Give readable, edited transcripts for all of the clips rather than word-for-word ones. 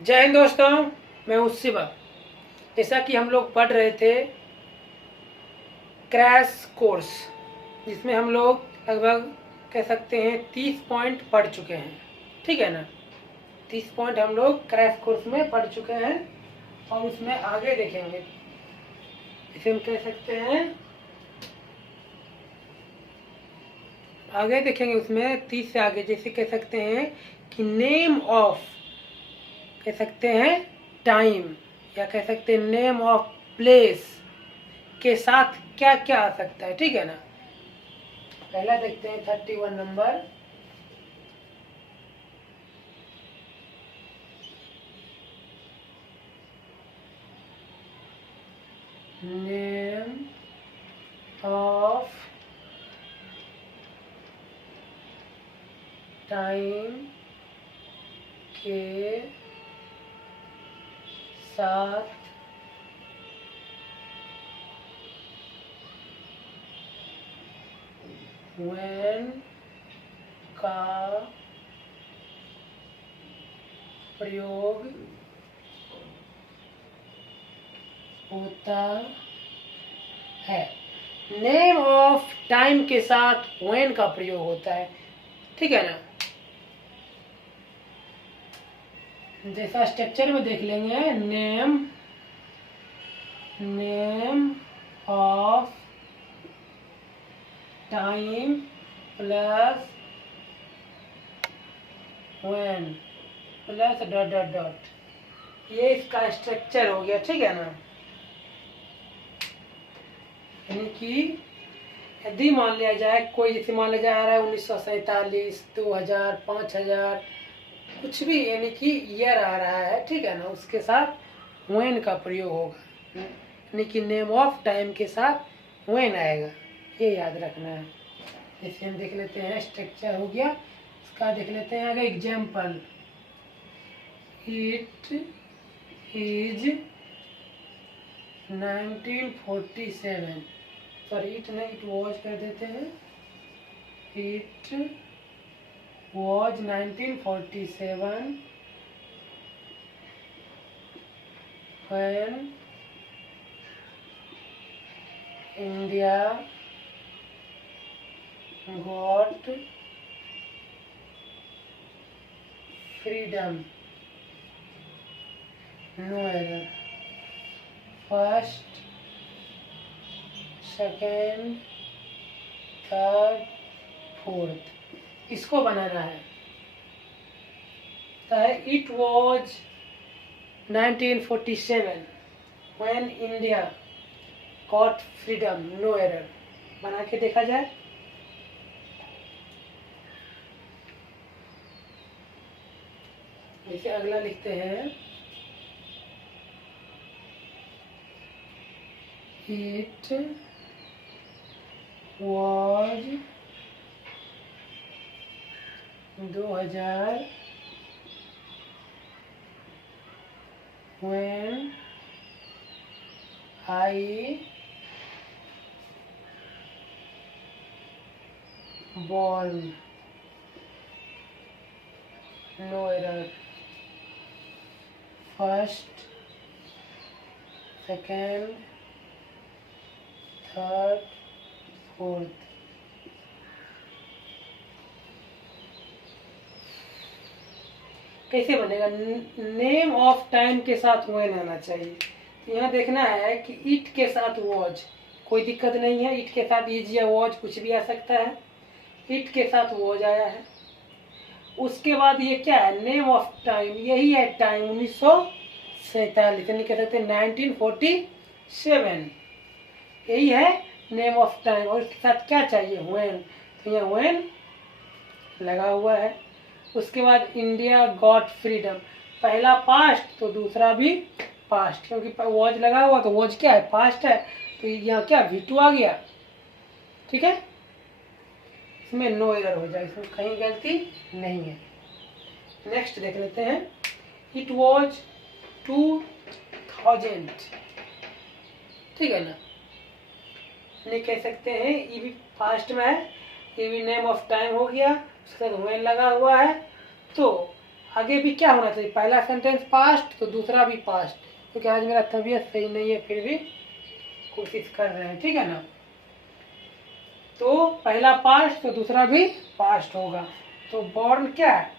जय हिंद दोस्तों, मैं हूँ शिवा। जैसा कि हम लोग पढ़ रहे थे क्रैश कोर्स, जिसमें हम लोग लगभग कह सकते हैं 30 पॉइंट पढ़ चुके हैं। ठीक है ना, 30 पॉइंट हम लोग क्रैश कोर्स में पढ़ चुके हैं और उसमें आगे देखेंगे। इसे हम कह सकते हैं आगे देखेंगे, उसमें 30 से आगे जैसे कह सकते हैं कि नेम ऑफ, कह सकते हैं टाइम, या कह सकते हैं नेम ऑफ प्लेस के साथ क्या क्या आ सकता है। ठीक है ना, पहला देखते हैं 31 नंबर। नेम ऑफ टाइम के साथ when का प्रयोग होता है। नेम ऑफ टाइम के साथ when का प्रयोग होता है। ठीक है ना, जैसा स्ट्रक्चर में देख लेंगे, name of time plus when plus dot dot dot, ये इसका स्ट्रक्चर हो गया। ठीक है ना, यानी कि यदि मान लिया जाए कोई, जैसे मान लिया जा रहा है 1947, 2000, 5000, कुछ भी यानी कि ईयर आ रहा है। ठीक है ना, उसके साथ when का प्रयोग होगा, यानी कि नेम ऑफ टाइम के साथ when आएगा, ये याद रखना है। जैसे हम देख लेते हैं, स्ट्रक्चर हो गया, इसका देख लेते हैं आगे example. It is 1947, sorry it नहीं, इट वॉज कर देते हैं। It was 1947 when India got freedom, no error, first, second, third, fourth, इसको बनाना है। तो है it was 1947 when India got freedom, no error, बना के देखा जाए। जैसे अगला लिखते हैं, it was 2000 when I born, no error, first, second, third, fourth. कैसे बनेगा? नेम ऑफ टाइम के साथ when आना चाहिए। यहाँ देखना है कि इट के साथ वॉज, कोई दिक्कत नहीं है, इट के साथ इज या वॉज कुछ भी आ सकता है। इट के साथ वॉज आया है, उसके बाद ये क्या है, नेम ऑफ टाइम, यही है टाइम 1947, यानी कह सकते हैं 1947, यही है नेम ऑफ टाइम। और इसके साथ क्या चाहिए, when, तो यहाँ when लगा हुआ है। उसके बाद इंडिया गॉट फ्रीडम, पहला पास्ट तो दूसरा भी पास्ट, क्योंकि वॉज लगा हुआ तो वॉज क्या है, पास्ट है, तो यहाँ क्या V2 आ गया। ठीक है, इसमें नो एरर हो जाए, इसमें कहीं गलती नहीं है। नेक्स्ट देख लेते हैं, इट वॉज 2000। ठीक है ना, नहीं कह सकते हैं, ये भी फास्ट में है, ये भी नेम ऑफ टाइम हो गया, उसके साथ when लगा हुआ है, तो आगे भी क्या होना चाहिए, पहला सेंटेंस पास्ट तो दूसरा भी पास्ट, क्योंकि आज मेरा तबीयत सही नहीं है फिर भी कोशिश कर रहे हैं, ठीक है ना। तो पहला पास्ट तो दूसरा भी पास्ट होगा। तो बॉर्न क्या है,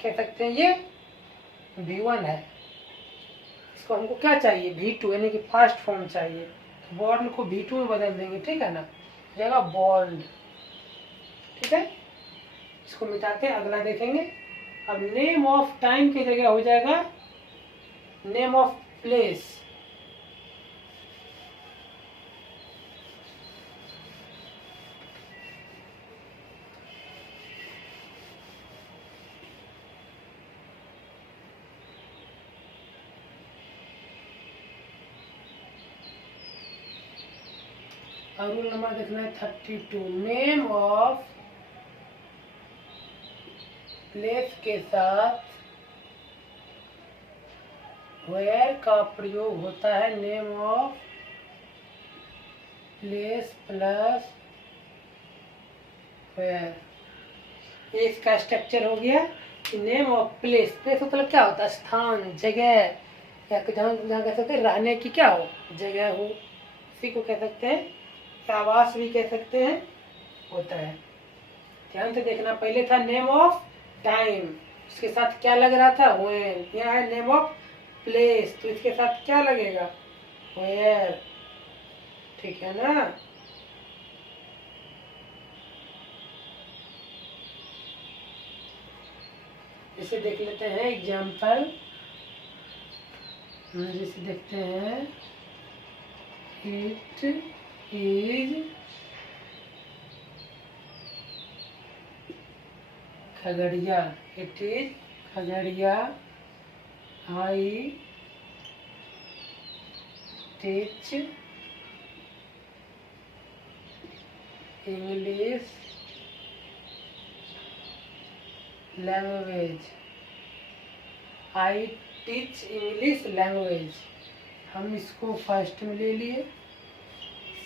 कह सकते हैं ये V1 है। इसको हमको क्या चाहिए, V2 यानी कि फास्ट फॉर्म चाहिए। तो बॉर्न को V2 में बदल देंगे, ठीक है ना, हो जाएगा बॉर्न, ठीक है। इसको मिटाते हैं, अगला देखेंगे। अब नेम ऑफ टाइम की जगह हो जाएगा नेम ऑफ प्लेस। और रूल नंबर देखना है 32। नेम ऑफ प्लेस के साथ वेयर का प्रयोग होता है। Name of place plus where, ये इसका स्ट्रक्चर हो गया। नेम ऑफ प्लेस, प्लेस मतलब क्या होता है, स्थान, जगह, या जहाँ जहाँ कह सकते हैं रहने की क्या हो, जगह हो, उसी को कह सकते हैं, आवास भी कह सकते हैं, होता है। ध्यान से देखना, पहले था नेम ऑफ टाइम, उसके साथ क्या लग रहा था, व्हेन। यहाँ है नेम ऑफ प्लेस, तो इसके साथ क्या लगेगा, वेयर, ठीक है ना। इसे देख लेते हैं एग्जाम्पल, जैसे देखते हैं it is Khagaria, it is Khagaria, I teach English language, I teach English language. हम इसको फर्स्ट में ले लिए,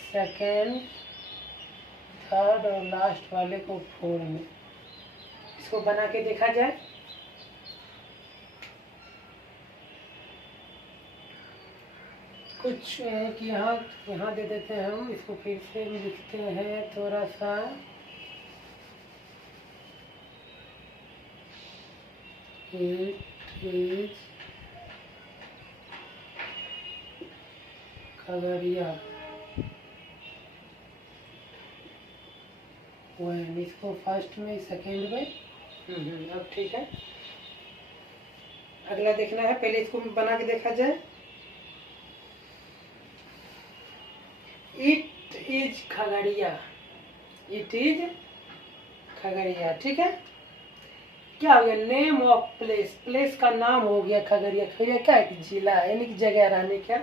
सेकेंड, थर्ड और लास्ट वाले को फोर में। इसको बना के देखा जाए। कुछ कि यहाँ दे देते हैं हम, इसको फिर से लिखते हैं थोड़ा सा। इट इज खगड़िया, व्हेन, इसको फर्स्ट में सेकेंड में। अब ठीक है, अगला देखना है, पहले इसको बना के देखा जाए। It is Khagaria, it is Khagaria, ठीक है। क्या हो गया, नेम ऑफ प्लेस, प्लेस का नाम हो गया खगड़िया। खगड़िया क्या है, जिला है, यानी कि जगह, रहने क्या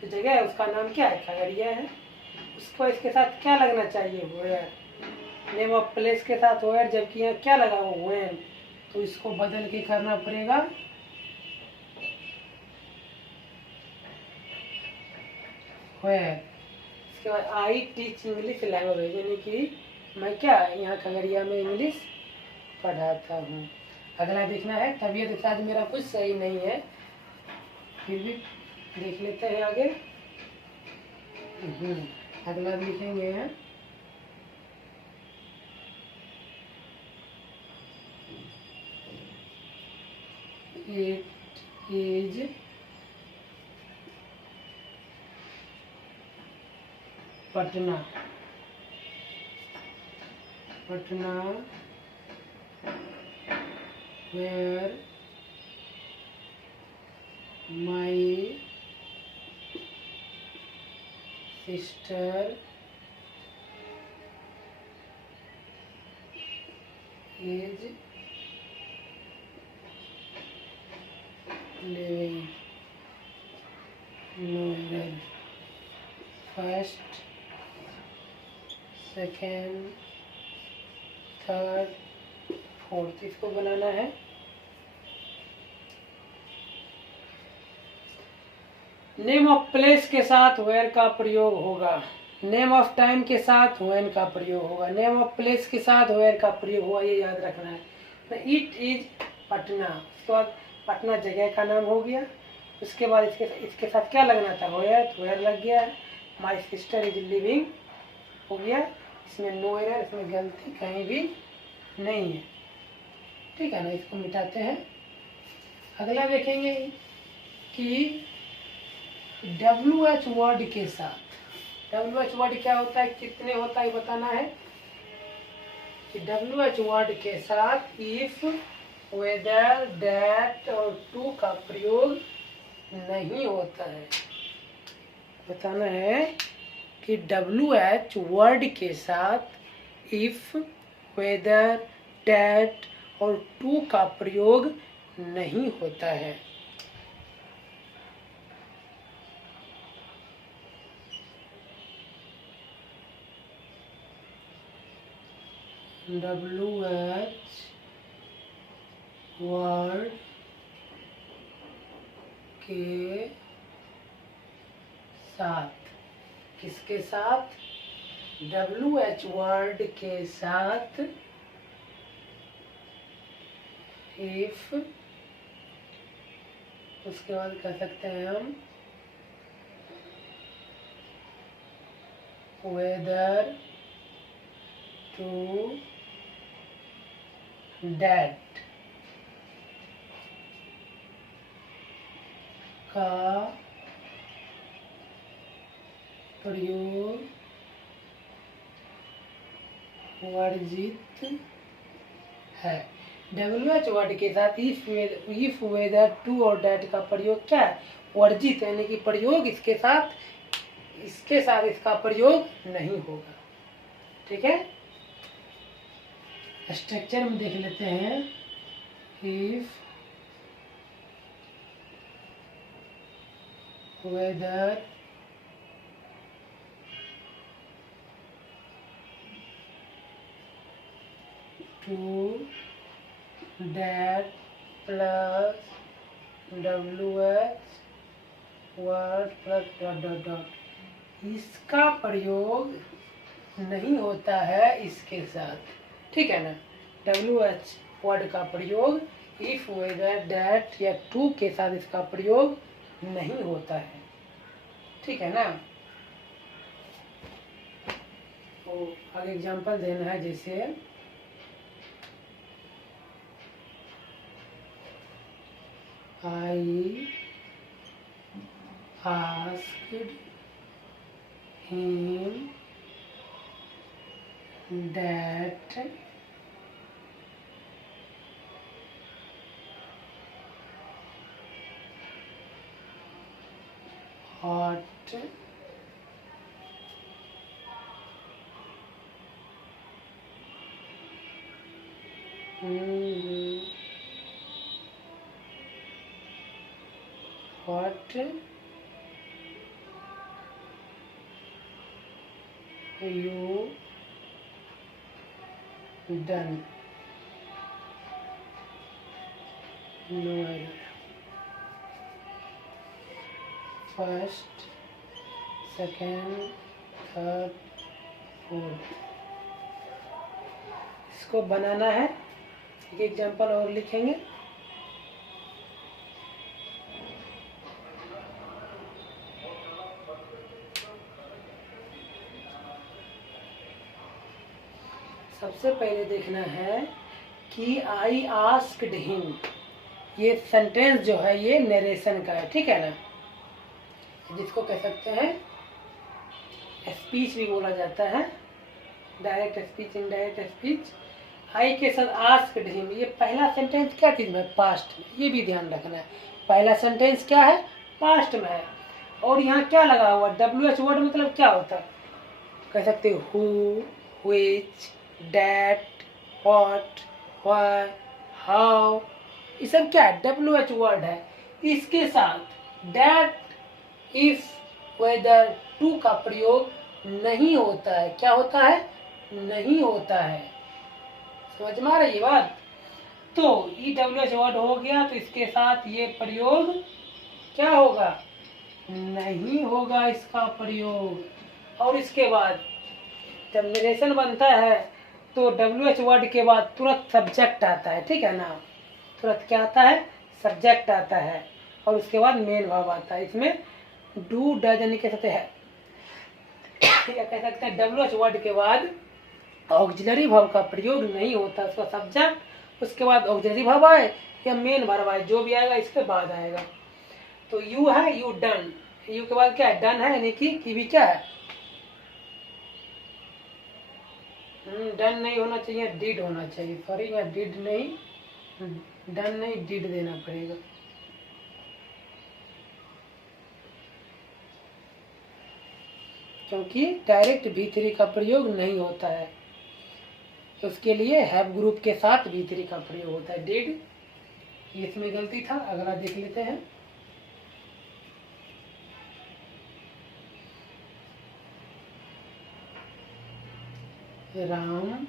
तो जगह है, उसका नाम क्या है, खगड़िया है। उसको इसके साथ क्या लगना चाहिए, वेयर। नेम ऑफ प्लेस के साथ वेयर, जबकि यहाँ क्या लगा हो, व्हेन, तो इसको बदल के करना पड़ेगा वेयर। इसके बाद आई टीच इंग्लिश लैंग्वेज, यानी कि मैं क्या यहाँ खगड़िया में इंग्लिश पढ़ाता हूँ। अगला देखना है, तबीयत के साथ मेरा कुछ सही नहीं है, फिर भी देख लेते हैं आगे। अगला लिखेंगे it is Patna, Patna where my sister is living। Novel, first, second, third, fourth, इसको बनाना है। नेम ऑफ प्लेस के साथ वेयर का प्रयोग होगा, नेम ऑफ टाइम के साथ व्हेन का प्रयोग होगा, नेम ऑफ प्लेस के साथ वेयर का प्रयोग हुआ, ये याद रखना है। It is Patna. उसके बाद पटना जगह का नाम हो गया। उसके बाद इसके साथ क्या लगना था, वेयर, तो वेयर लग गया है। माई सिस्टर इज लिविंग हो गया, इसमें नो एरर, इसमें गलती कहीं भी नहीं है, ठीक है ना। इसको मिटाते हैं। अगला देखेंगे कि WH वर्ड के साथ, WH वर्ड क्या होता है, कितने होता है बताना है कि WH वर्ड के साथ इफ, वेदर, दैट और टू का प्रयोग नहीं होता है। बताना है कि WH वर्ड के साथ इफ, वेदर, दैट और टू का प्रयोग नहीं होता है। WH वर्ड के साथ, किसके साथ, WH वर्ड के साथ इफ, उसके बाद कह सकते हैं हम वेदर, टू, दैट का प्रयोग वर्जित है। WH वर्ड के साथ इफ, वेदर, टू और दैट का प्रयोग क्या है, वर्जित, यानी कि प्रयोग इसके साथ इसका प्रयोग नहीं होगा, ठीक है। स्ट्रक्चर में देख लेते हैं। If, whether, to, that plus WH word plus dot dot dot, इसका प्रयोग नहीं होता है इसके साथ, ठीक है ना। WH वर्ड का प्रयोग इफ, वेदर, दैट या टू के साथ इसका प्रयोग नहीं होता है, ठीक है ना। तो आगे एग्जांपल देना है, जैसे I asked him that what what you done, no error, first, second, third, fourth। इसको बनाना है, एक एग्जांपल और लिखेंगे। सबसे पहले देखना है कि आई आस्क्ड हिम, ये सेंटेंस जो है ये नरेशन का है, ठीक है ना, जिसको कह सकते हैं स्पीच भी बोला जाता है, डायरेक्ट स्पीच, इनडायरेक्ट स्पीच। आई के साथ आस्क्ड हिम, ये पहला सेंटेंस क्या चीज में, पास्ट में, ये भी ध्यान रखना है। पहला सेंटेंस क्या है, पास्ट में है। और यहाँ क्या लगा हुआ, WH वर्ड मतलब क्या होता है, कह सकते हो who, which, that, what, why, how, ये सब क्या है, WH वर्ड है। इसके साथ दैट, इफ, वेदर, टू का प्रयोग नहीं होता है। क्या होता है, नहीं होता है। समझ में आ रही है बात। तो WH वर्ड हो गया, तो इसके साथ ये प्रयोग क्या होगा, नहीं होगा इसका प्रयोग। और इसके बाद जब नरेशन बनता है तो WH वर्ड के बाद तुरंत सब्जेक्ट आता है, ठीक है ना। तुरंत क्या आता है, सब्जेक्ट आता है, और उसके बाद मेन वर्ब आता है। इसमें डू डज यानी कह सकते हैं या कह सकते हैं WH वर्ड के बाद ऑक्सिलरी वर्ब का प्रयोग नहीं होता। उसका सब्जेक्ट, उसके बाद ऑक्सिलरी वर्ब आए या मेन वर्ब आए, जो भी आएगा इसके बाद आएगा। तो यू है, यू डन, यू के बाद क्या है, डन है, यानी कि भी क्या है, डन नहीं होना चाहिए, डिड होना चाहिए, सॉरी यहाँ डिड नहीं, डन नहीं, डिड देना पड़ेगा। क्योंकि डायरेक्ट V3 का प्रयोग नहीं होता है, उसके लिए हैव ग्रुप के साथ V3 का प्रयोग होता है। डिड, ये इसमें गलती था। अगला देख लेते हैं। Ram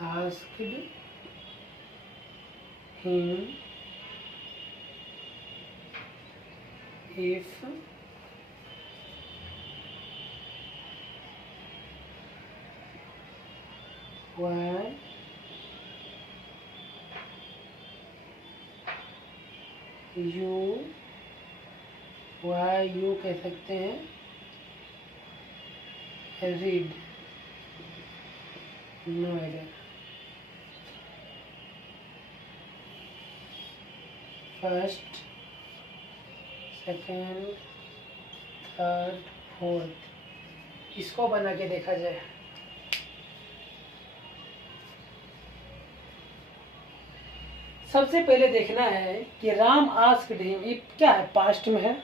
asked him if why you कह सकते हैं read, no error. First, second, third, fourth, इसको बना के देखा जाए। सबसे पहले देखना है कि राम आस्क्ड हिम, ये क्या है, पास्ट में है,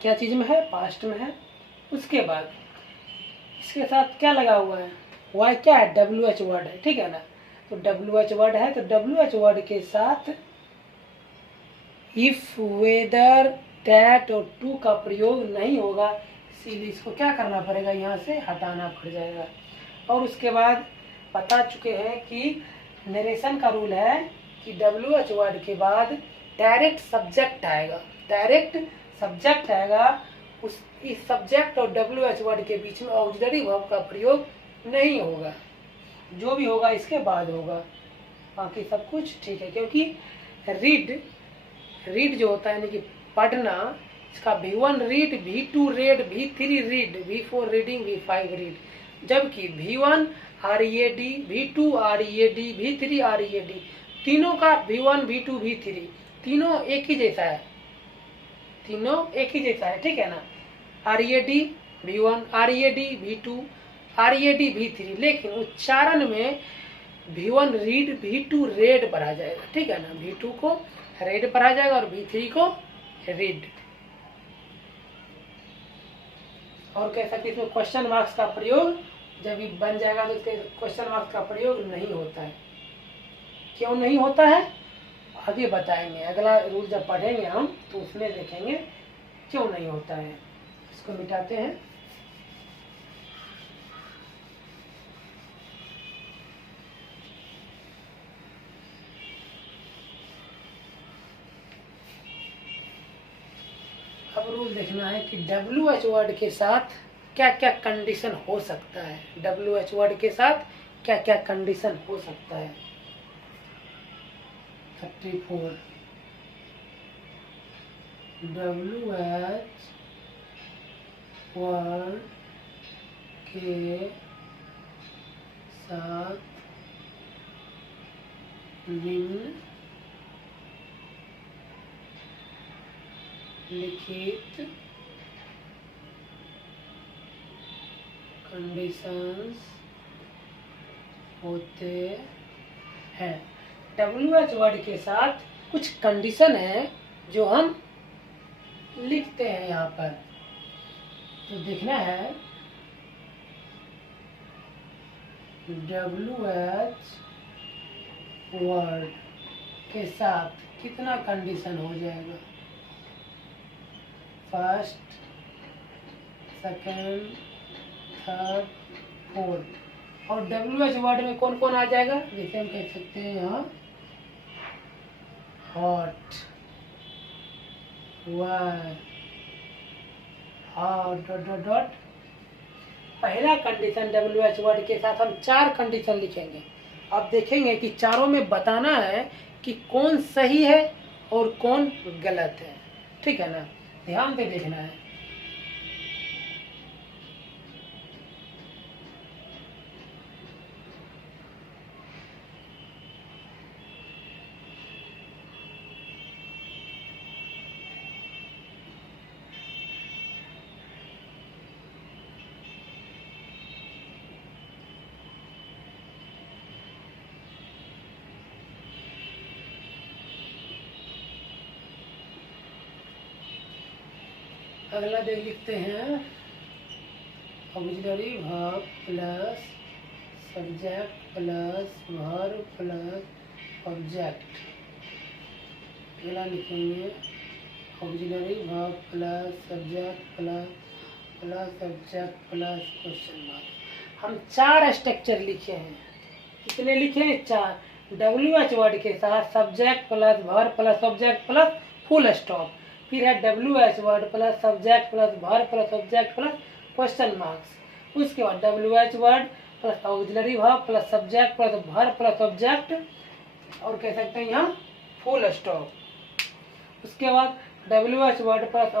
क्या चीज में है, पास्ट में है। उसके बाद इसके साथ क्या लगा हुआ है, वाई क्या है, WH वर्ड है, ठीक है ना। तो WH वर्ड है, तो WH वर्ड के साथ इफ, वेदर, दैट और टू का प्रयोग नहीं होगा, इसीलिए इसको क्या करना पड़ेगा, यहाँ से हटाना पड़ जाएगा। और उसके बाद बता चुके हैं कि नरेशन का रूल है कि WH वर्ड के बाद डायरेक्ट सब्जेक्ट आएगा, डायरेक्ट सब्जेक्ट आएगा। इस सब्जेक्ट और WH वर्ड के बीच में ऑक्सिलरी वर्ब का प्रयोग नहीं होगा, जो भी होगा इसके बाद होगा। बाकी सब कुछ ठीक है, क्योंकि रीड जो होता है यानी कि पढ़ना, इसका V1 read, V2 red, V3 read, V4 reading, V5 read, जबकि V1 READ, V2 READ, V3 READ, तीनों का V1 V2 V3 तीनों एक ही जैसा है, तीनों एक ही जैसा है, ठीक है ना। READ V1, READ V2, READ V3, लेकिन उच्चारण में V1 रीड, V2 रेड पढ़ा जाएगा, ठीक है ना। V2 को रेड पढ़ा जाएगा और V3 को रीड। और कह सकते इसमें क्वेश्चन मार्क्स का प्रयोग जब ये बन जाएगा तो इसके क्वेश्चन मार्क्स का प्रयोग नहीं होता है। क्यों नहीं होता है आगे बताएंगे, अगला रूल जब पढ़ेंगे हम तो उसमें देखेंगे क्यों नहीं होता है। इसको मिटाते हैं। अब रूल देखना है कि WH वर्ड के साथ क्या क्या कंडीशन हो सकता है, WH वर्ड के साथ क्या क्या कंडीशन हो सकता है। 34 WH वर्ड के साथ निम्न लिखित कंडीशंस होते हैं। WH वर्ड के साथ कुछ कंडीशन है जो हम लिखते हैं यहाँ पर, तो देखना है WH वर्ड के साथ कितना कंडीशन हो जाएगा। First, second, third, fourth. और WH वर्ड में कौन कौन आ जाएगा, जैसे हम कह सकते हैं यहाँ how, why, dot dot dot, पहला कंडीशन WH वर्ड के साथ हम 4 कंडीशन लिखेंगे। अब देखेंगे कि चारों में बताना है कि कौन सही है और कौन गलत है। ठीक है ना, ध्यान से देखना है। अगला देख लिखते हैं, auxiliary verb plus subject plus verb plus object. अगला लिखेंगे auxiliary verb plus subject plus subject plus question mark. हम 4 स्ट्रक्चर लिखे हैं। कितने लिखे हैं? 4। WH वर्ड के साथ subject plus verb plus object plus full stop. फिर है WH word plus subject plus verb plus object plus question marks. उसके बाद WH word plus auxiliary verb plus subject plus verb plus object, और कह सकते हैं यहाँ फुल स्टॉप। उसके बाद WH word plus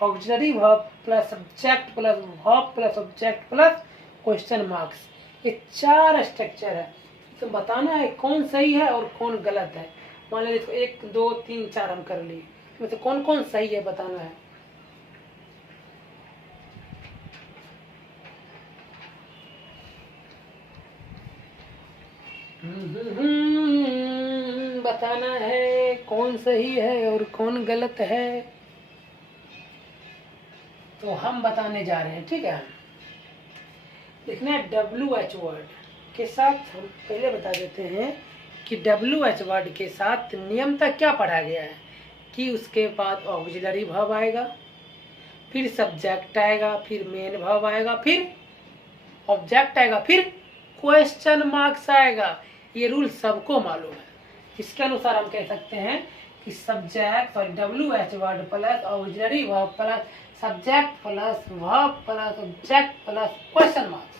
auxiliary verb plus subject plus verb plus object plus question marks. ये 4 स्ट्रक्चर है। तो बताना है कौन सही है और कौन गलत है। मान लीजिए 1 2 3 4 हम कर लिए, तो कौन कौन सही है बताना है। बताना है कौन सही है और कौन गलत है, तो हम बताने जा रहे हैं। ठीक है, देखना है WH वर्ड के साथ। हम पहले बता देते हैं कि WH वर्ड के साथ नियमतः क्या पढ़ा गया है कि उसके बाद ऑक्सिलरी वर्ब आएगा, फिर सब्जेक्ट आएगा, फिर मेन वर्ब आएगा, फिर ऑब्जेक्ट आएगा, फिर क्वेश्चन मार्क्स आएगा। ये रूल सबको मालूम है। इसके अनुसार हम कह सकते हैं कि subject WH word plus auxiliary verb plus subject plus verb plus object plus question marks,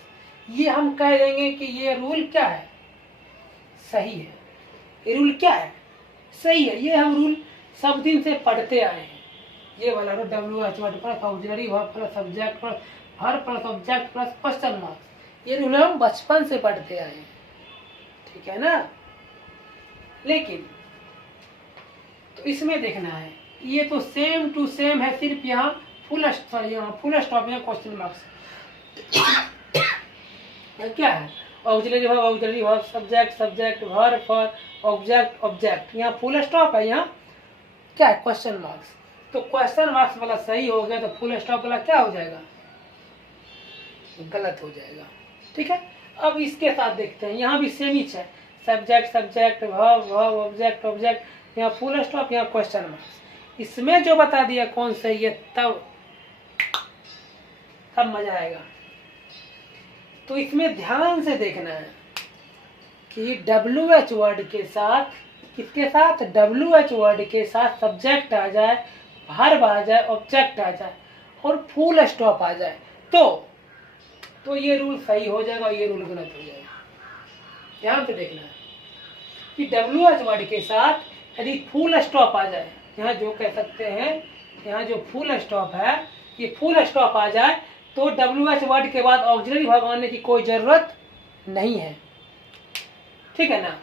ये हम कह देंगे कि ये रूल क्या है? सही है। ये रूल क्या है? सही है। ये हम रूल सब दिन से पढ़ते आए हैं। ये वाला rule WH word plus auxiliary verb plus subject plus verb plus object plus question marks, ये रूल हम बचपन से पढ़ते आए हैं। ठीक है ना। लेकिन तो इसमें देखना है, ये तो सेम टू सेम है, सिर्फ यहाँ फुल स्टॉप यहाँ क्वेश्चन मार्क्स क्या है? Auxiliary verb auxiliary verb subject subject verb for object object, यहाँ फुल स्टॉप है, यहाँ क्या है? Question marks. तो क्वेश्चन मार्क्स वाला सही हो गया तो फुल स्टॉप वाला क्या हो जाएगा? गलत हो जाएगा। ठीक है, अब इसके साथ देखते हैं, यहाँ भी सेम ही है, subject subject verb verb object object, यहाँ फुल स्टॉप, यहाँ क्वेश्चन मार्क्स। इसमें जो बता दिया कौन सही है, तब मजा आएगा। तो इसमें ध्यान से देखना है कि WH वर्ड के साथ, किसके साथ? WH वर्ड के साथ सब्जेक्ट आ जाए, वर्ब आ जाए, ऑब्जेक्ट आ जाए और फुल स्टॉप आ जाए, तो ये रूल सही हो जाएगा और ये रूल गलत हो जाएगा। ध्यान से देखना है कि WH वर्ड के साथ यदि फुल स्टॉप आ जाए, यहाँ जो कह सकते हैं, यहाँ जो फुल स्टॉप है, ये फुल स्टॉप आ जाए तो WH वर्ड के बाद ऑक्सिलरी वर्ब आने की कोई जरूरत नहीं है। ठीक है ना।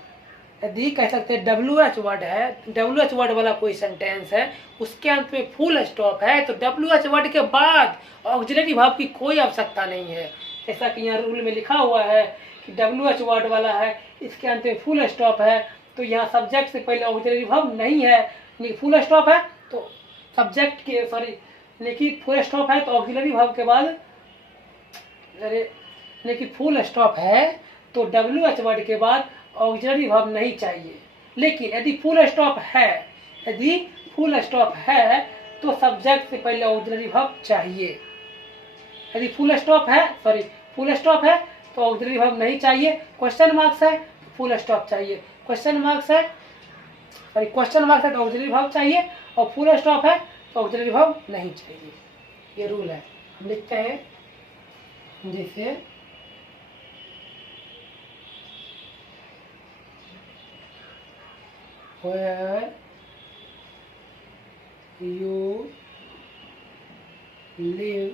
यदि कह सकते हैं WH वर्ड है, WH वर्ड वाला कोई सेंटेंस है, उसके अंत में फुल स्टॉप है, तो WH वर्ड के बाद ऑक्सिलरी वर्ब की कोई आवश्यकता नहीं है। जैसा कि यहाँ रूल में लिखा हुआ है कि WH वर्ड वाला है, इसके अंत में फुल स्टॉप है, तो यहाँ सब्जेक्ट से पहले ऑक्सिलरी वर्ब नहीं है, फुल स्टॉप है तो सब्जेक्ट के लेकिन फुल स्टॉप है तो ऑक्सिलरी वर्ब के बाद, लेकिन फुल स्टॉप है तो WH वर्ड के बाद ऑक्सिलरी वर्ब नहीं चाहिए। लेकिन यदि फुल स्टॉप है, यदि फुल स्टॉप है तो सब्जेक्ट से पहले ऑक्सिलरी वर्ब चाहिए। यदि फुल स्टॉप है, फुल स्टॉप है तो ऑक्सिलरी वर्ब नहीं चाहिए। क्वेश्चन मार्क्स है तो फुल स्टॉप चाहिए। क्वेश्चन मार्क्स है, क्वेश्चन मार्क्स है तो ऑक्सिलरी वर्ब चाहिए, और फुल स्टॉप है तो ऑक्सिलरी वर्ब नहीं चाहिए। ये रूल है। हम लिखते हैं जैसे where you live,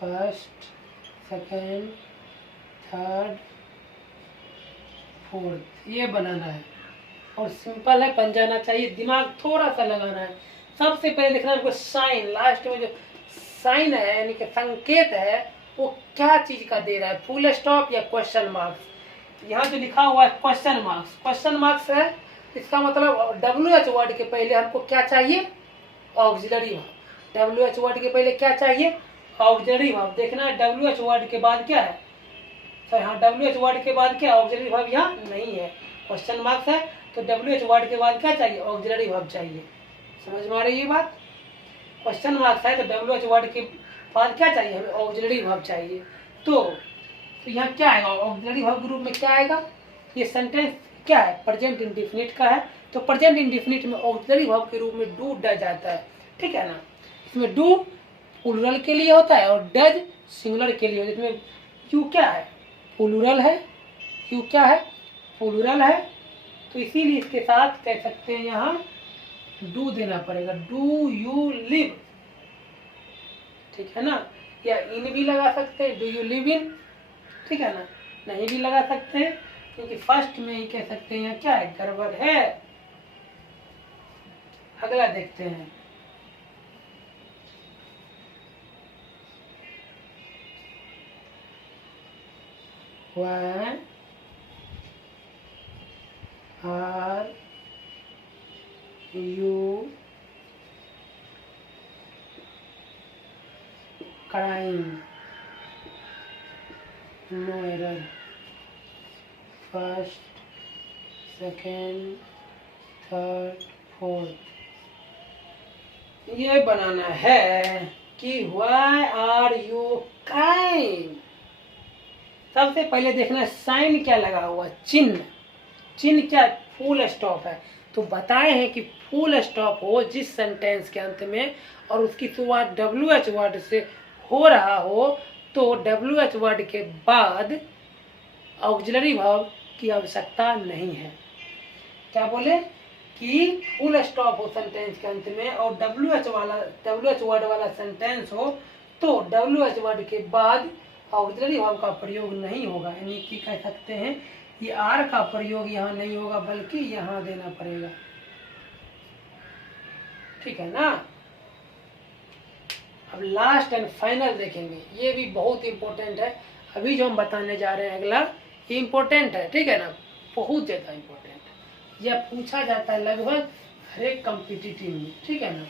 first, second, third, fourth, ये बनाना है। और सिंपल है, बन जाना चाहिए, दिमाग थोड़ा सा लगाना है। सबसे पहले देखना है हमको साइन, लास्ट में जो साइन है यानी कि संकेत है वो क्या चीज का दे रहा है, फुल स्टॉप या क्वेश्चन मार्क्स। यहाँ जो लिखा हुआ है क्वेश्चन मार्क्स, क्वेश्चन मार्क्स है, इसका मतलब WH वर्ड के पहले हमको क्या चाहिए, ऑक्सिलरी वर्ब। WH वर्ड के पहले क्या चाहिए, ऑक्सिलरी वर्ब। देखना है WH वर्ड के बाद क्या है, सर हाँ WH वर्ड के बाद क्या, ऑक्सिलरी वर्ब यहाँ नहीं है, क्वेश्चन मार्क्स है, तो WH वर्ड के बाद क्या चाहिए, ऑक्सिलरी वर्ब चाहिए। समझ में आ रही है ये बात, क्वेश्चन मार्क्स है तो WH वर्ड के बाद क्या चाहिए, हमें ऑक्सिलरी वर्ब चाहिए। तो यहाँ क्या आएगा, ऑक्सिलरी वर्ब के रूप में क्या आएगा, ये सेंटेंस क्या है, प्रेजेंट इंडेफिनिट का है, तो प्रेजेंट इंडेफिनिट में ऑक्सिलरी वर्ब के रूप में डू डज जाता है, ठीक है ना। इसमें डू प्लूरल के लिए होता है और डज सिंगुलर के लिए, इसमें यू क्या है, प्लूरल है, यू क्या है, प्लूरल है, तो इसीलिए इसके साथ कह सकते हैं यहाँ डू देना पड़ेगा, डू यू लिव, ठीक है ना, या इन भी लगा सकते हैं, डू यू लिव इन, ठीक है ना, नहीं भी लगा सकते हैं क्योंकि फर्स्ट में ही कह सकते हैं क्या है, गड़बड़ है। अगला देखते हैं, Why are you crying? No error. First, second, third, fourth. ये बनाना है कि why are you crying? सबसे पहले देखना साइन क्या लगा हुआ, चिन्ह, चिन्ह क्या, फुल स्टॉप है, तो बताए हैं कि फुल स्टॉप हो जिस सेंटेंस के अंत में और उसकी शुरुआत WH वर्ड से हो रहा हो तो WH वर्ड के बाद ऑक्सिलरी वर्ब की आवश्यकता नहीं है। क्या बोले कि फुल स्टॉप हो सेंटेंस के अंत में और WH वर्ड वाला सेंटेंस हो तो WH वर्ड के बाद ऑक्सिलरी वर्ब का प्रयोग नहीं होगा, यानी कि कह सकते हैं ये आर का प्रयोग यहाँ नहीं होगा बल्कि यहाँ देना पड़ेगा, ठीक है ना। अब लास्ट एंड फाइनल देखेंगे, ये भी बहुत इंपॉर्टेंट है, अभी जो हम बताने जा रहे हैं अगला ये इंपॉर्टेंट है, ठीक है ना, बहुत ज्यादा इंपॉर्टेंट, यह पूछा जाता है लगभग हर एक कॉम्पिटिटिव में, ठीक है ना।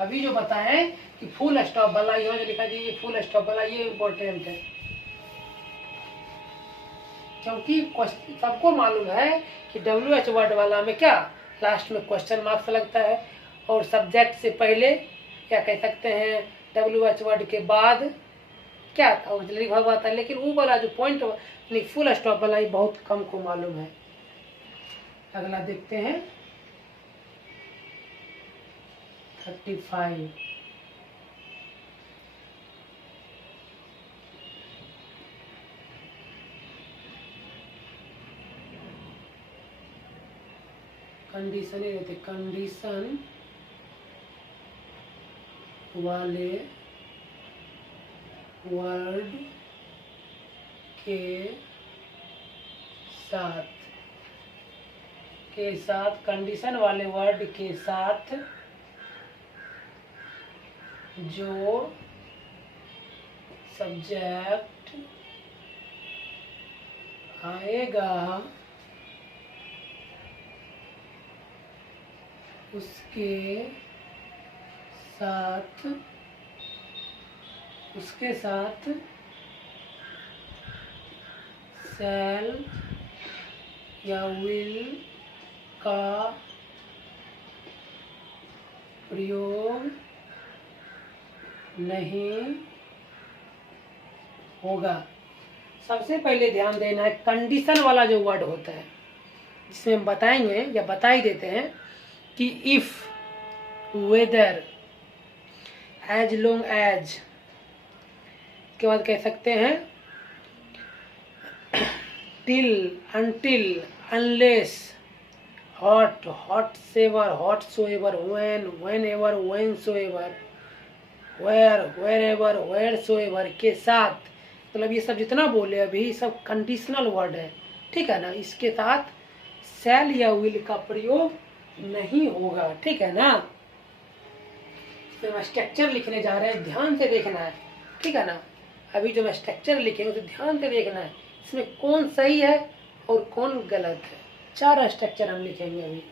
अभी जो बताए कि फुल स्टॉप वाला यहाँ जो लिखा ये फुल स्टॉप वाला ये इम्पोर्टेंट है, क्योंकि सबको मालूम है कि WH वर्ड वाला में क्या लास्ट में क्वेश्चन मार्क्स लगता है और सब्जेक्ट से पहले क्या कह सकते हैं WH वर्ड के बाद क्या ऑक्सिलरी वर्ब आता है, लेकिन वो वाला जो पॉइंट फुल स्टॉप वाला ये बहुत कम को मालूम है। अगला देखते हैं 35, कंडीशन ही रहते, कंडीशन वाले वर्ड के साथ कंडीशन वाले वर्ड के साथ जो सब्जेक्ट आएगा उसके साथ शैल या विल का प्रयोग नहीं होगा। सबसे पहले ध्यान देना है कंडीशन वाला जो वर्ड होता है जिसमें हम बताएंगे या बता ही देते हैं कि if whether as long as के बाद कह सकते हैं till until unless what what soever what soever when ever when soever where ever where soever के साथ, मतलब ये सब जितना बोले अभी सब कंडीशनल वर्ड है, ठीक है ना। इसके साथ शैल या विल का प्रयोग नहीं होगा, ठीक है ना। तो मैं स्ट्रक्चर लिखने जा रहे हैं, ध्यान से देखना है, ठीक है ना। अभी जो मैं स्ट्रक्चर लिखेंगे तो ध्यान से देखना है इसमें कौन सही है और कौन गलत है। 4 स्ट्रक्चर हम लिखेंगे अभी।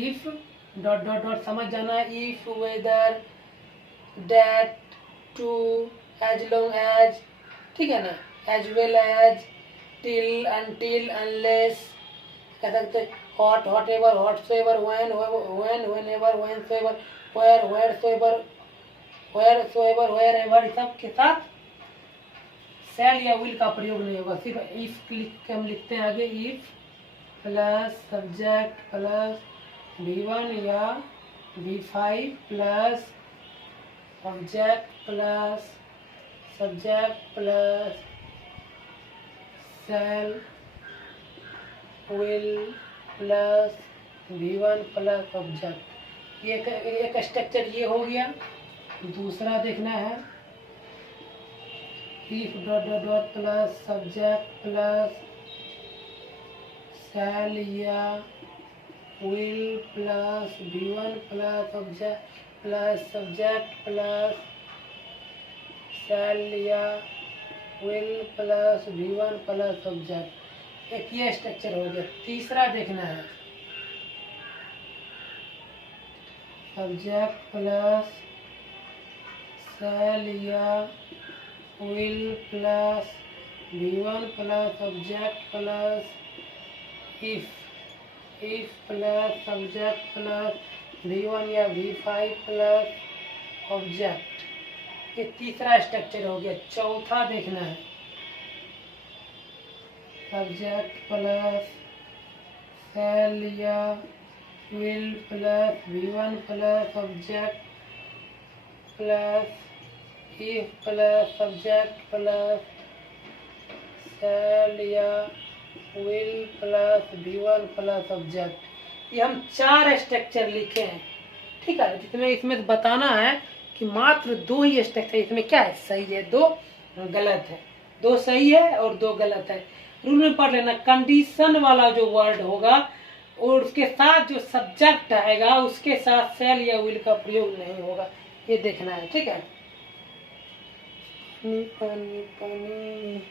इफ डॉट डॉट डॉट समझ जाना है, if whether that too as long as, ठीक है ना, as well as till until unless, कह सकते what hot ever what soever when ever when soever where soever where ever, सब के साथ शैल या विल का प्रयोग नहीं होगा। सिर्फ इफ लिख के हम लिखते हैं आगे, if plus subject plus V1 या V5 plus object plus subject plus shall will plus V1 plus object. ये एक स्ट्रक्चर ये हो गया। दूसरा देखना है, if dot dot dot plus subject plus shall या will plus V1 plus object plus subject plus shall या will plus V1 plus object. एक ये स्ट्रक्चर हो गया। तीसरा देखना है, सब्जेक्ट प्लस शैल या will plus V1 plus object plus if plus subject plus V1 या V5 प्लस ऑब्जेक्ट। ये तीसरा स्ट्रक्चर हो गया। चौथा देखना है, सब्जेक्ट प्लस शैल या will plus V1 plus object plus if plus subject plus shall या will plus V1 plus object. ये हम 4 स्ट्रक्चर लिखे हैं, ठीक है। जिसमें इसमें बताना है कि मात्र 2 ही स्ट्रक्चर इसमें क्या है, सही है, 2 गलत है। 2 सही है और 2 गलत है। रूल में पढ़ लेना, कंडीशन वाला जो वर्ड होगा और उसके साथ जो सब्जेक्ट आएगा उसके साथ शैल या विल का प्रयोग नहीं होगा, ये देखना है, ठीक है। पानी पानी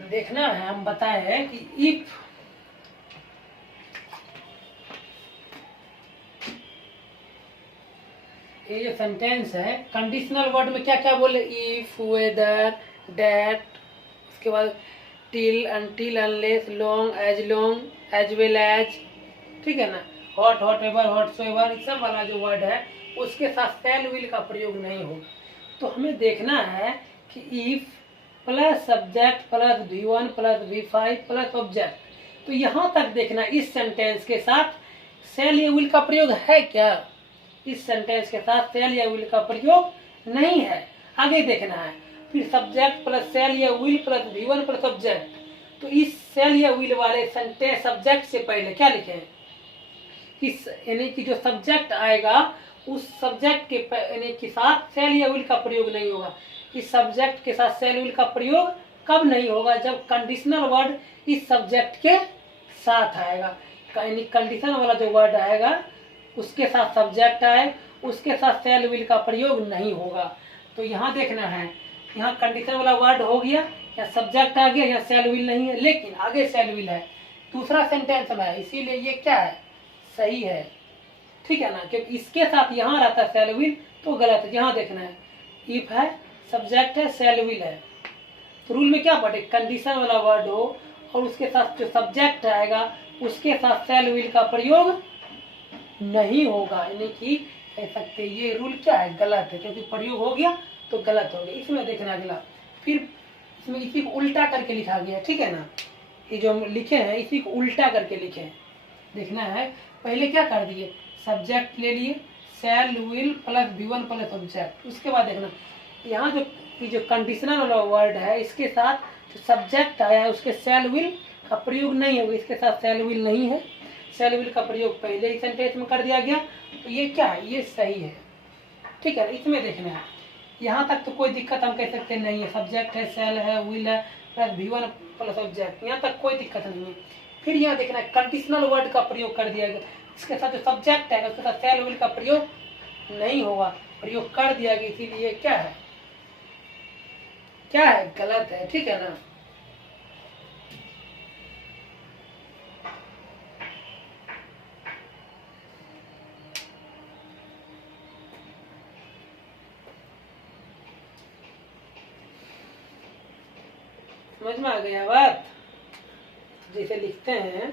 देखना है। हम बताए हैं कि इफ ये जो सेंटेंस है कंडीशनल वर्ड में क्या क्या बोले, इफ वेदर दैट, उसके बाद till until unless long as well as, ठीक है ना, how hot ever howsoever, इस सब वाला जो वर्ड है उसके साथ शैल विल का प्रयोग नहीं होगा। तो हमें देखना है कि if plus subject plus V1 plus V5 plus object. तो यहाँ तक देखना, इस सेंटेंस के साथ शैल या विल का प्रयोग है क्या। इस सेंटेंस के साथ शैल या विल का प्रयोग नहीं है, आगे देखना है। फिर सब्जेक्ट प्लस शैल या will plus V1 plus object. तो इस शैल या विल वाले सेंटेंस सब्जेक्ट से पहले क्या लिखें, इस यानी कि जो सब्जेक्ट आएगा उस सब्जेक्ट के यानी के साथ शैल या विल का प्रयोग नहीं होगा। इस सब्जेक्ट के साथ शैल विल का प्रयोग कब नहीं होगा, जब कंडीशनल वर्ड इस सब्जेक्ट के साथ आएगा। यानी कंडीशन वाला जो वर्ड आएगा उसके साथ सब्जेक्ट आए, उसके साथ शैल विल का प्रयोग नहीं होगा। तो यहाँ देखना है, यहाँ कंडीशन वाला वर्ड हो गया, यहाँ सब्जेक्ट आ गया, यहाँ शैल विल नहीं है, लेकिन आगे शैल विल है, दूसरा सेंटेंस में है, इसीलिए ये क्या है, सही है। ठीक है ना, क्योंकि इसके साथ यहाँ रहता है शैल विल तो गलत है। यहाँ देखना है इफ है, सब्जेक्ट है, शैल विल है, तो रूल में क्या पढ़े, कंडीशन वाला वर्ड हो और उसके साथ जो सब्जेक्ट आएगा उसके साथ शैल विल का प्रयोग नहीं होगा, यानी कि कह सकते ये रूल क्या है, गलत है, क्योंकि प्रयोग हो गया तो गलत हो गया। इसमें देखना अगला, फिर इसमें इसी को उल्टा करके लिखा गया है, ठीक है ना, ये जो हम लिखे हैं इसी को उल्टा करके लिखे हैं। देखना है पहले क्या कर दिए, सब्जेक्ट ले लिए शैल will plus V1 plus object, उसके बाद देखना यहाँ जो कंडीशनल वाला वर्ड है इसके साथ जो सब्जेक्ट आया है उसके शैल विल का प्रयोग नहीं होगा, इसके साथ शैल विल नहीं है, शैल विल का प्रयोग पहले ही सेंटेंस में कर दिया गया, तो ये क्या है, ये सही है, ठीक है। इसमें देखना है यहाँ तक तो कोई दिक्कत हम कह सकते नहीं है, सब्जेक्ट है, शैल है, विल है प्लस V1 प्लस ऑब्जेक्ट, यहाँ तक कोई दिक्कत नहीं है। फिर यहाँ देखना है कंडीशनल वर्ड का प्रयोग कर दिया गया, इसके साथ जो सब्जेक्ट है उसके साथ शैल विल का प्रयोग नहीं होगा, प्रयोग कर दिया गया, इसीलिए क्या है, क्या है, गलत है, ठीक है ना। समझ में आ गया बात, जैसे लिखते हैं,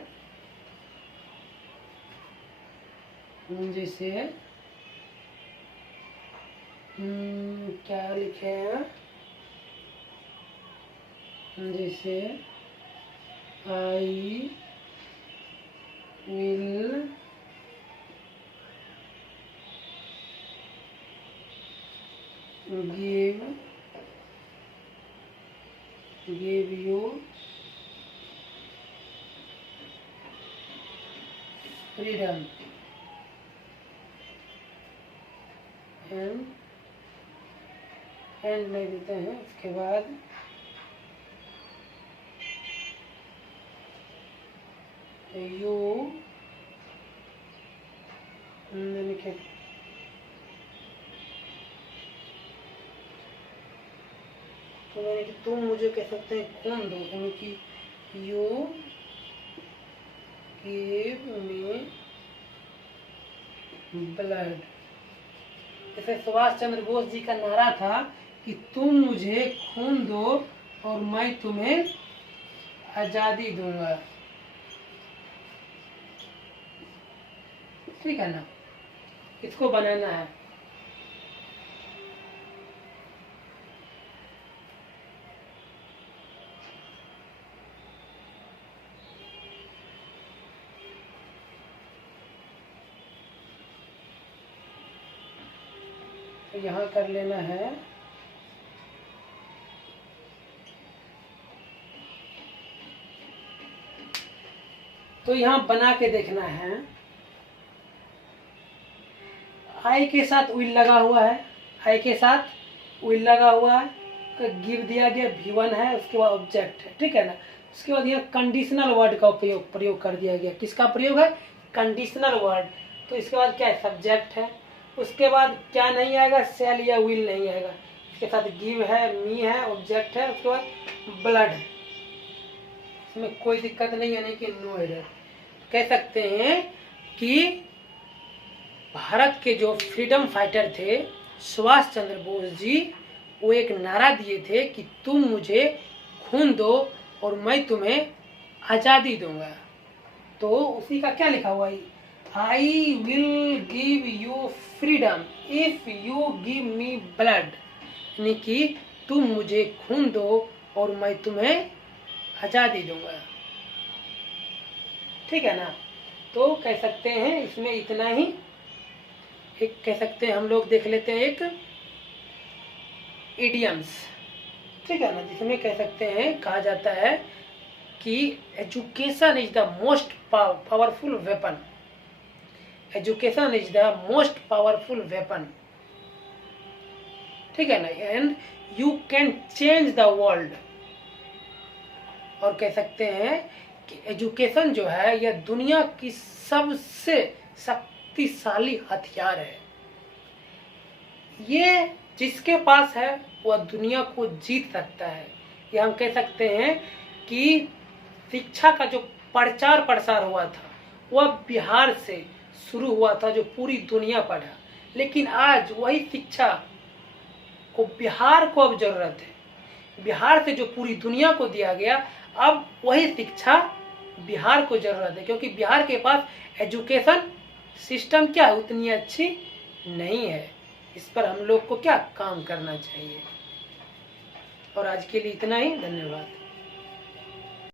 जैसे क्या लिखे हैं, जैसे I will give you freedom and ले देते हैं, उसके बाद यू लिखे, तो यानी कि तुम मुझे कह सकते हैं खून दो, यानी कि यू गिव मी ब्लड। जैसे सुभाष चंद्र बोस जी का नारा था कि तुम मुझे खून दो और मैं तुम्हें आजादी दूंगा, ठीक है ना, इसको बनाना है। तो यहाँ कर लेना है तो यहाँ बना के देखना है, आई के साथ विल लगा हुआ है, आई के साथ विल लगा हुआ है, तो गिव दिया गया, V1 है, उसके बाद ऑब्जेक्ट है, ठीक है ना। उसके बाद यहाँ कंडीशनल वर्ड का प्रयोग कर दिया गया, किसका प्रयोग है, कंडीशनल वर्ड, तो इसके बाद क्या है, सब्जेक्ट है, उसके बाद क्या नहीं आएगा, शैल या विल नहीं आएगा, इसके साथ गिव है, मी है, ऑब्जेक्ट है, उसके बाद ब्लड है, इसमें कोई दिक्कत नहीं, यानी कि नो एरर। कह सकते हैं कि भारत के जो फ्रीडम फाइटर थे सुभाष चंद्र बोस जी, वो एक नारा दिए थे कि तुम मुझे खून दो और मैं तुम्हें आज़ादी दूंगा, तो उसी का क्या लिखा हुआ है, I will give you freedom if you give me blood, यानी कि तुम मुझे खून दो और मैं तुम्हें आज़ादी दूंगा, ठीक है ना। तो कह सकते हैं इसमें इतना ही, एक कह सकते हैं हम लोग देख लेते हैं एक इडियम्स, ठीक है ना, जिसमें कह सकते हैं, कहा जाता है कि education is the most powerful weapon, education is the most powerful weapon, ठीक है ना, and you can change the world, और कह सकते हैं कि एजुकेशन जो है यह दुनिया की सबसे शक्तिशाली हथियार है, ये जिसके पास है वह दुनिया को जीत सकता है। ये हम कह सकते हैं कि शिक्षा का जो प्रचार प्रसार हुआ था वह बिहार से शुरू हुआ था जो पूरी दुनिया पढ़ा, लेकिन आज वही शिक्षा को बिहार को अब जरूरत है। बिहार से जो पूरी दुनिया को दिया गया, अब वही शिक्षा बिहार को जरूरत है, क्योंकि बिहार के पास एजुकेशन सिस्टम क्या है, उतनी अच्छी नहीं है। इस पर हम लोग को क्या काम करना चाहिए। और आज के लिए इतना ही, धन्यवाद।